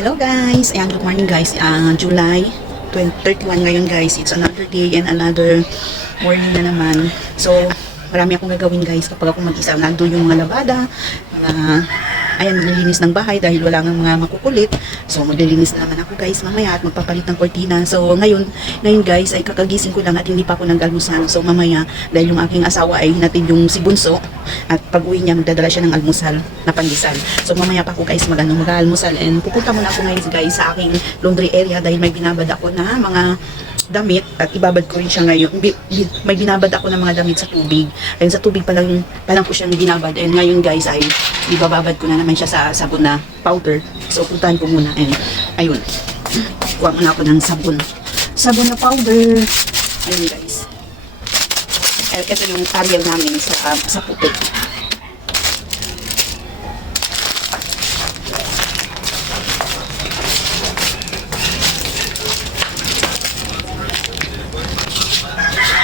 Hello guys! Ayan, good morning guys. July 31 ngayon guys. It's another day and another morning na naman. So, marami akong gagawin guys kapag ako mag-isa. Nando yung mga labada. Ayan, maglilinis ng bahay dahil wala nga mga makukulit. So, maglilinis na naman ako guys mamaya at magpapalit ng kortina. So, ngayon guys ay kakagising ko lang at hindi pa ako nag-almusal. So, mamaya dahil yung aking asawa ay hinatid yung si Bunso at pag uwi niya magdadala siya ng almusal na pandesal. So, mamaya pa ako guys mag-almusal and pupunta muna ako ngayon guys sa aking laundry area dahil may binabad ako na mga damit at ibabad ko rin siya ngayon. May binabad ako ng mga damit sa tubig. Ayun, sa tubig pa lang ko siya binabad. And ngayon guys ay ibababad ko na naman siya sa sabon na powder. So puntahan ko muna. And ayun, kuha muna ako ng sabon. Sabon na powder. Ayun guys. Ito yung Ariel namin sa puti.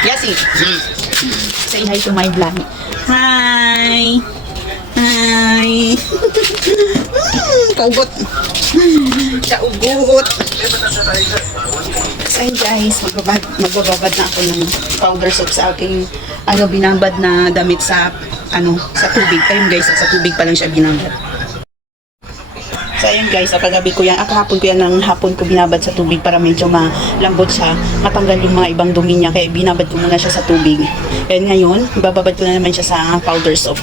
Yasi, say hi to my vlog. Hi! Hi! Kaugot! Kaugot! So guys, magbababad na ako ng powder soap sa aking binabad na damit sa tubig. Ayun guys, sa tubig pa lang siya binabad. So ayun guys, kagabi ko yan, kahapon ko yan ng hapon ko binabad sa tubig para medyo malambot siya, matanggal yung mga ibang dumi niya, kaya binabad ko muna siya sa tubig. And ngayon, ibababad ko na naman siya sa powder soap.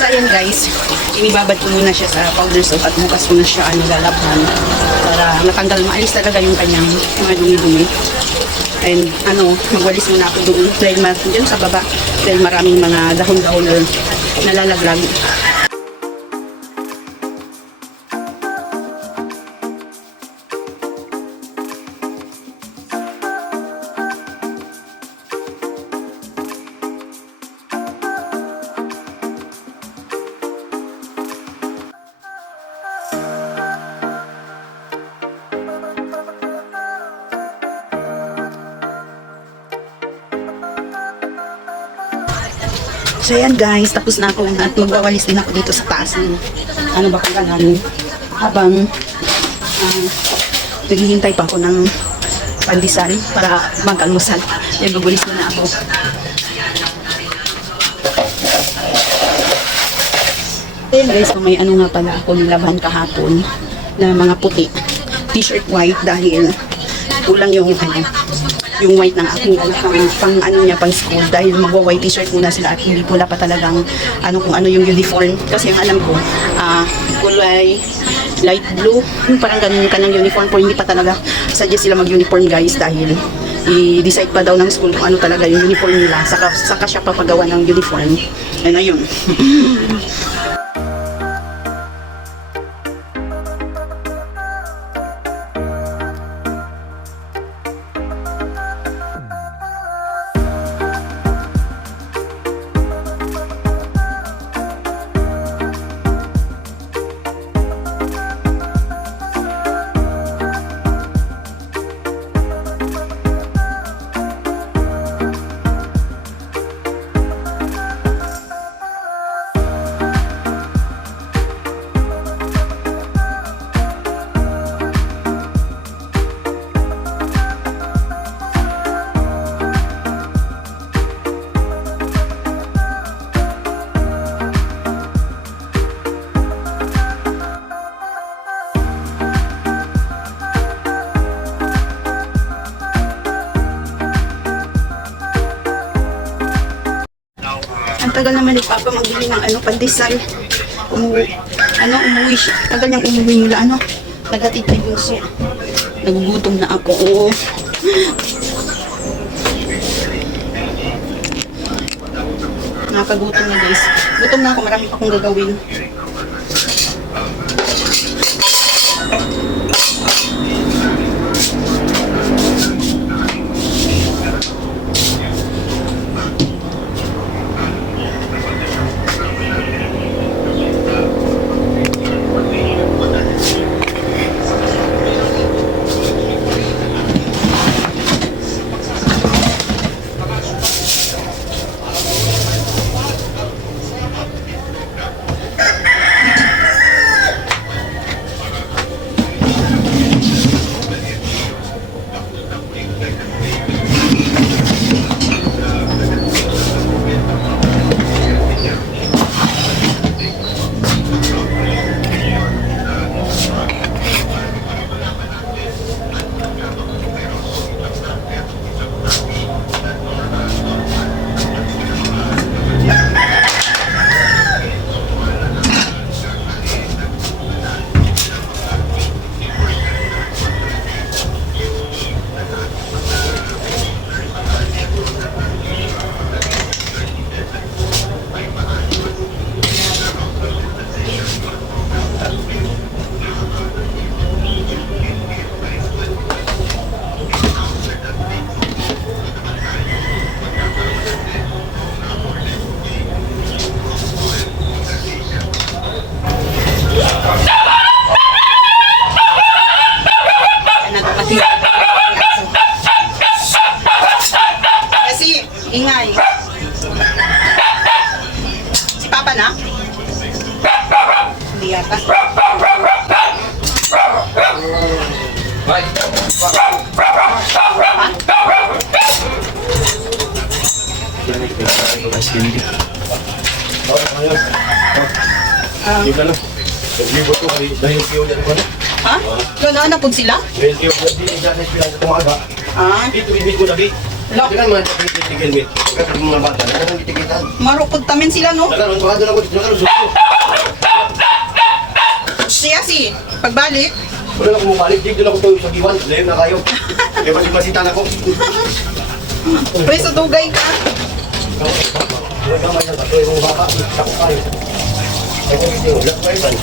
So ayan guys, inibabad ko muna siya sa powder soap at bukas ko na siya lalabhan para natanggal, maalis talaga yung kanyang mga dumi-dumi. And magwalis muna ako doon dahil dyan sa baba dahil maraming mga dahon-dahon na nalalaglag. So ayan guys, tapos na ako at magwawalis din ako dito sa taas ng bakalanan habang naghihintay pa ako ng pandesal para mag-almusal. Yan, magwalis na ako. Ayan guys, kung may nga pala ako nilaban kahapon na mga puti, t-shirt white dahil kulang yung white ng aking pang pang school dahil magwa-white t-shirt muna sila at hindi pula pa talagang kung ano yung uniform kasi ang alam ko kulay light blue, yung parang ganun kanang uniform po, hindi pa talaga suggest sila mag-uniform guys dahil i-decide pa daw ng school kung ano talaga yung uniform nila, saka siya papagawa ng uniform. And ayun. Ang tagal naman ni Papa magbili ng pandesal. Umuwi siya. Tagal niyang umuwi mula nagatid kay Bunso. Nagugutom na ako. Oo. Nakagutom na guys. Gutom na ako. Marami pa akong gagawin. Kasi, ingay. Si Papa na? Hindi yata. Libo to dahil kiyo yan ko na. Ha? Gano'n po sila? Dahil kiyo di dyan sila kumaga. Dito ibig ko lagi. Kailan mga tigil mit. Kasi mga bata na nang itikitan. Marupod tamin sila, no? Nagaroon ba doon ako dito nagaroon suko. Siya si, pagbalik. Wala na kumabalik, dig doon ako to sa giwan. Layo na kayo. Kaya masita na ko. Pwede sa dugay ka. Wala gamay na tayo yung baka. Sako kayo. Ay ko dito. Wala ko kayo.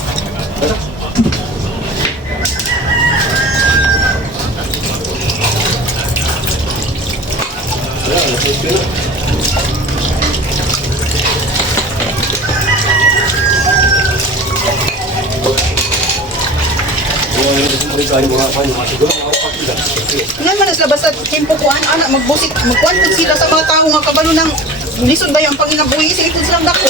Ngayon man labas sa tempo kuan anak magbusit magkuan pud sila sa mga tao nga kabalo ng lisod ba yung panginabuhi sila pud silang dako.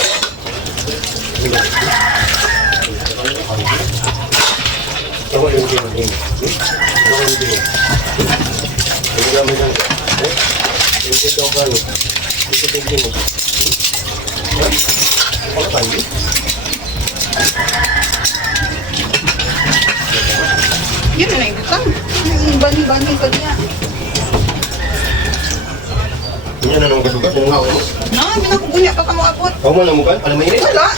Yan na yung butang. Bani-bani ka niya. Yan na nang kasugat. Yan nga ako. Ginakugunya pa ka mo apot. Ako man ang mukha. Alam mo yun? Wala.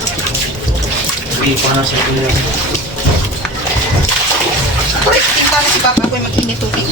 Hindi pa na sa pinag. Correct. Tinta na si Papa ako'y mag-init tubig.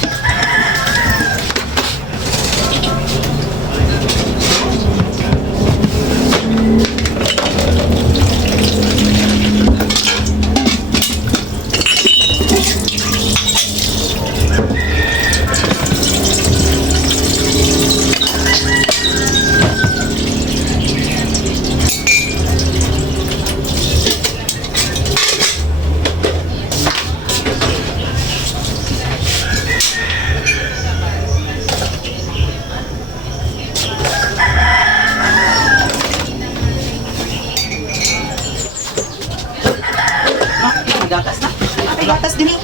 Gatas na. Ay, gatas din eh.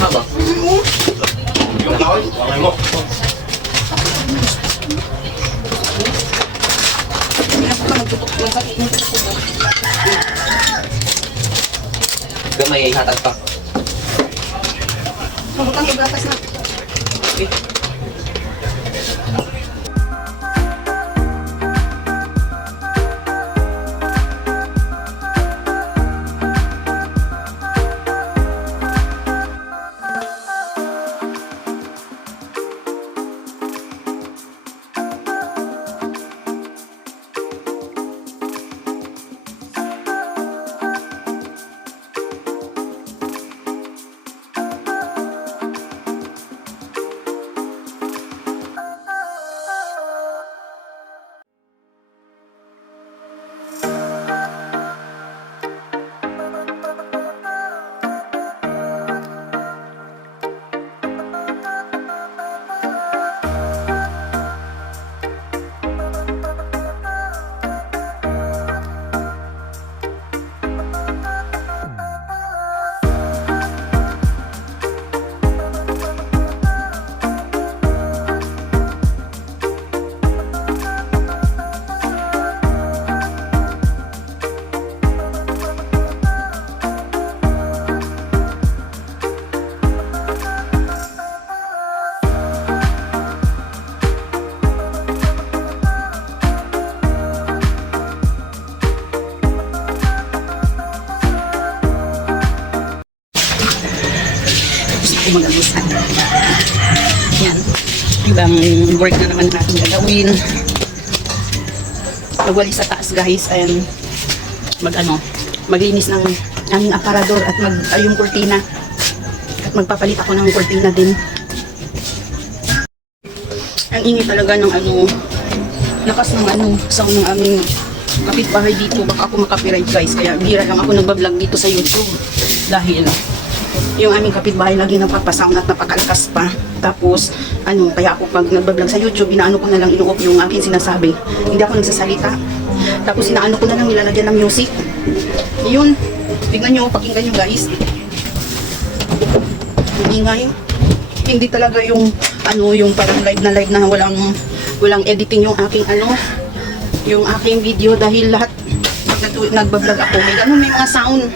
Haba? Yung tawag, wangay mo. Hindi na po ka magtutok. Magsakit mo sa tubo. Gamay ay hatag pa. Mabutang yung gatas na. ako mag-alusan. Yan. Ibang work na naman natin gagawin. Magwali sa taas guys and maglinis ng aming aparador at yung kurtina. At magpapalit ako ng kurtina din. Ang ingay talaga ng lakas ng sound ng aming kapitbahay dito. Baka ako makapiright guys, kaya bira lang ako nagbablog dito sa YouTube dahil yung aming kapitbahay lagi napapasound at napakalakas pa. Tapos kaya ako pag nagbablog sa YouTube, inaano ko na lang, inuop yung aking sinasabi, hindi ako nagsasalita. Tapos inaano ko na lang, nilalagyan ng music. Yun, tignan nyo, pakinggan nyo guys. Ingay, hindi talaga yung yung parang live na walang editing yung aking yung aking video, dahil lahat pag nagbablog ako may mga sound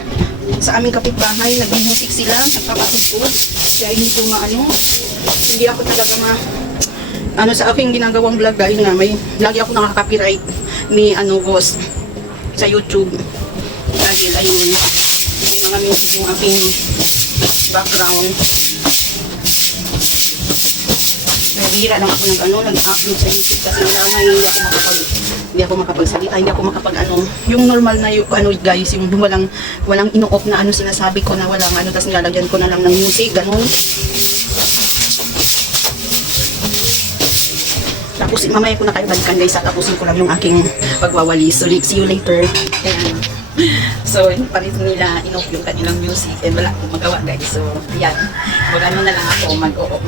sa aming kapitbahay, nag-music sila, nagpapatugtog, kaya hindi ko hindi ako talaga sa aking ginagawang vlog, dahil nga lagi ako nakaka-copyright ni boss sa YouTube, dahil ayun yung mga music yung aking background. Bihira lang ako nag-upload sa YouTube kasi hindi ako makapagsalita, hindi ako yung normal na guys, yung walang ino-off na sinasabi ko na walang tapos nilalagyan ko na lang ng music, ganun. Tapos mamaya ko na kayo balikan guys, at tapusin ko lang yung aking pagwawalis. So see you later. Ayan. So hindi pa rin nila in-off yung kanilang music and wala akong magawa guys. So yan, na lang ako mag-off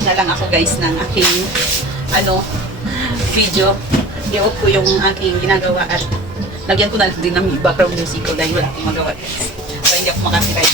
na lang ako guys ng aking video. I-off ko yung aking ginagawa at lagyan ko na din ng background music ko dahil wala akong magawa guys. So hindi ako makapiright.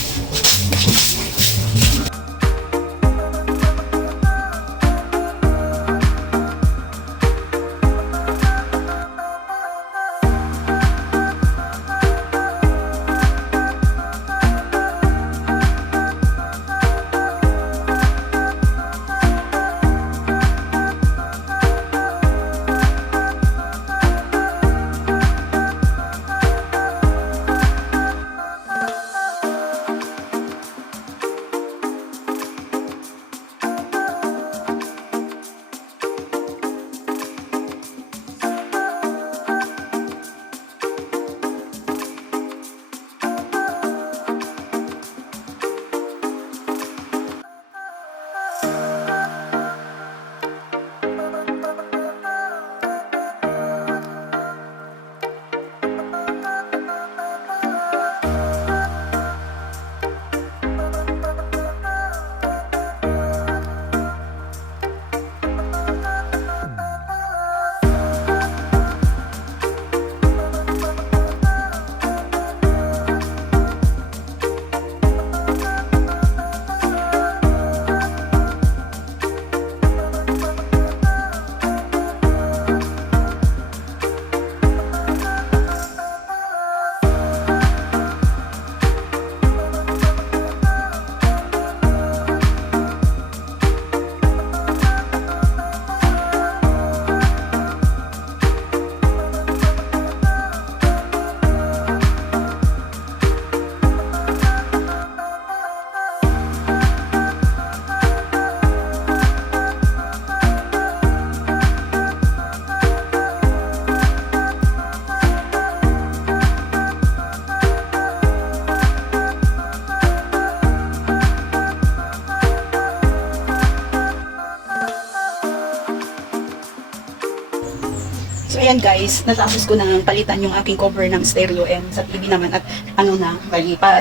So ayan guys, natapos ko nang palitan yung aking cover ng stereo and sa TV naman at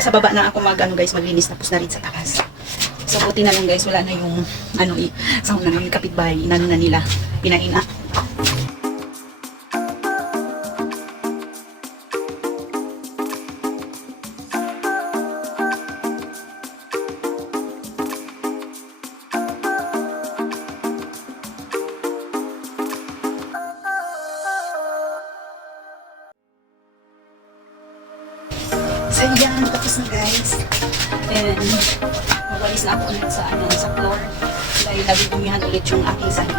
sa baba na ako maglinis, tapos na rin sa taas. So buti na lang guys, wala na yung sound na ng kapitbahay, na nila, pinaina. So yan, tapos na guys. And magwalis na ako ulit sa floor dahil nagugumihan ulit yung aking sahig.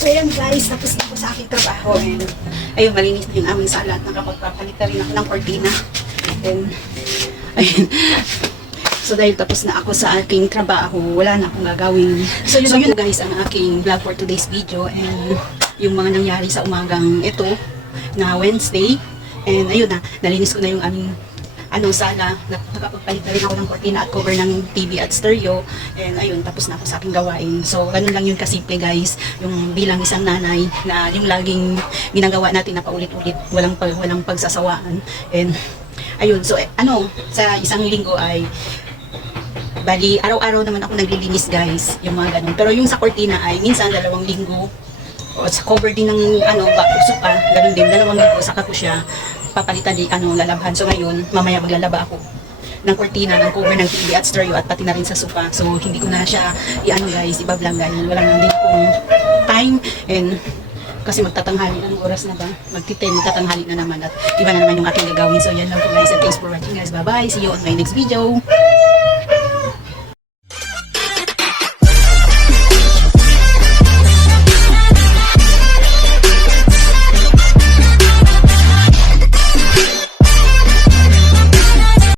So ayan guys, tapos na ako sa aking trabaho. And ayun, malinis na yung aming sala at nakapagpapalit na rin ako ng cortina. And ayun. So dahil tapos na ako sa aking trabaho, wala na akong gagawin. So yun guys ang aking vlog for today's video. And yung mga nangyari sa umagang ito na Wednesday. And ayun na, nalinis ko na yung aming sala, nakapagpalit na rin ako ng cortina at cover ng TV at stereo. And ayun, tapos na ako sa aking gawain. So, ganun lang yun kasimple guys. Yung bilang isang nanay na yung laging ginagawa natin na paulit-ulit, walang pagsasawaan. And ayun, so sa isang linggo ay bali, araw-araw naman ako naglilinis guys, yung mga ganun. Pero yung sa cortina ay minsan 2 linggo. O sa cover din ng suka, ganun din, 2 linggo, saka ko siya papalitan di lalabhan. So ngayon, mamaya maglalaba ako ng cortina, ng cover ng TV at stereo at pati na rin sa sofa. So hindi ko na siya guys, iba-vlog ganyan. Wala nang din kong time and kasi magtatanghali ng oras na ba? Magtatanghali na naman at iba na naman yung aking gagawin. So yan lang po guys and thanks for watching guys. Bye bye. See you on my next video.